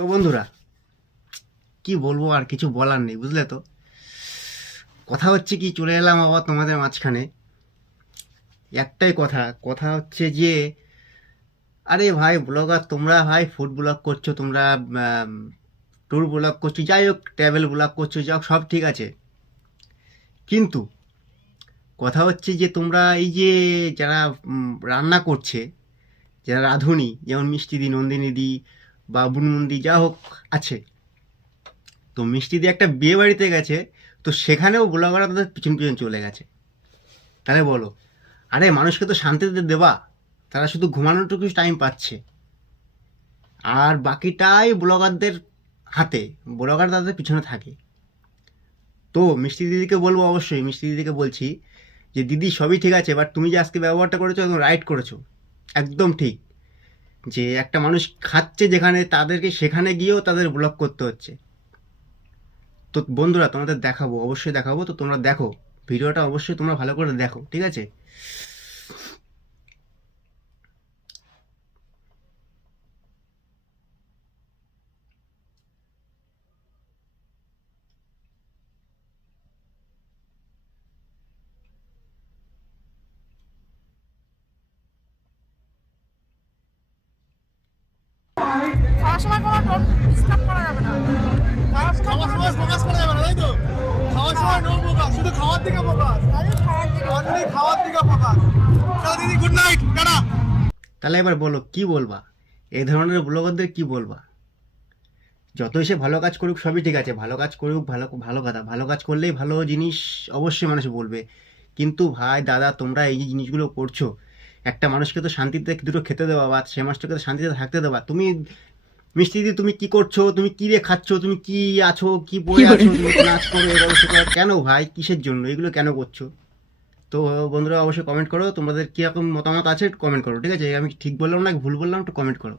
তো বন্ধুরা, কি বলব আর কিছু বলার নেই, বুঝলে তো? কথা হচ্ছে কি, চলে এলাম আবার তোমাদের মাঝখানে। একটাই কথা কথা হচ্ছে যে, আরে ভাই ব্লগার, তোমরা ভাই ফুড ব্লগ করছ, তোমরা ট্যুর ব্লগ করছ, যাই হোক ট্রাভেল ব্লগ করছ, যাই সব ঠিক আছে। কিন্তু, কথা হচ্ছে যে, তোমরা এই যে, যারা রান্না করছে, যারা রাঁধুনি, যেমন মিষ্টিদি নন্দিনীদি বা বুনমুন্দি যা হোক আছে। তো মিষ্টিদি একটা বিয়ে বাড়িতে গেছে, তো সেখানেও ব্লগাররা তাদের পিছন পিছন চলে গেছে। তাহলে বলো, আরে মানুষকে তো শান্তিতে দেবা, তারা শুধু ঘুমানোটুকু টাইম পাচ্ছে। আর বাকিটাই ব্লগারদের হাতে, ব্লগার তাদের পিছনে থাকে। তো মিষ্টি দিদিকে বলব অবশ্যই, মিষ্টি দিদিকে বলছি যে, দিদি সবই ঠিক আছে বাট তুমি যে আজকে ব্যবহারটা করেছ, একদম রাইট করেছ। একদম ঠিক। যে একটা মানুষ খাচ্ছে যেখানে, তাদেরকে সেখানে গিয়েও তাদের ব্লক করতে হচ্ছে। তো বন্ধুরা, তোমাদের দেখাবো, অবশ্যই দেখাবো। তো তোমরা দেখো, ভিডিওটা অবশ্যই তোমরা ভালো করে দেখো, ঠিক আছে খাওয়ার সময় কোনো টোন ডিস্টার্ব করা যাবে না। খাওয়ার সময় খাওয়ার সময় ফোকাস করা যাবে না তাই তো? খাওয়ার সময় নো ফোকাস শুধু খাওয়ার দিকে ফোকাস খালি খাওয়ার দিকে অনলি খাওয়ার দিকে ফোকাস চলো দিদি গুড নাইট টাটা। তাহলে এবার বলো কি বলবা? এই ধরনের ব্লগারদের কি বলবা? যতই সে ভালো কাজ করুক সবই ঠিক আছে। ভালো কাজ করুক ভালো ভালো কথা। ভালো কাজ করলেই ভালো জিনিস অবশ্যই মানুষ বলবে। কিন্তু ভাই দাদা তোমরা এই যে জিনিসগুলো করছ একটা মানুষকে তো শান্তিতে দুটো খেতে দেওয়া বা সে মানুষটাকে তো শান্তিতে থাকতে দেওয়া তুমি মিষ্টি দিদি তুমি কি করছ? তুমি কি রে খাচ্ছ? তুমি কি আছো? কি বই আছো? তুমি নাচ করো এরকম। কেন ভাই? কিসের জন্য? এগুলো কেন করছ? তো বন্ধুরা অবশ্যই কমেন্ট করো। তোমাদের কীরকম মতামত আছে একটু কমেন্ট করো ঠিক আছে? আমি ঠিক বললাম না ভুল বললাম একটু কমেন্ট করো।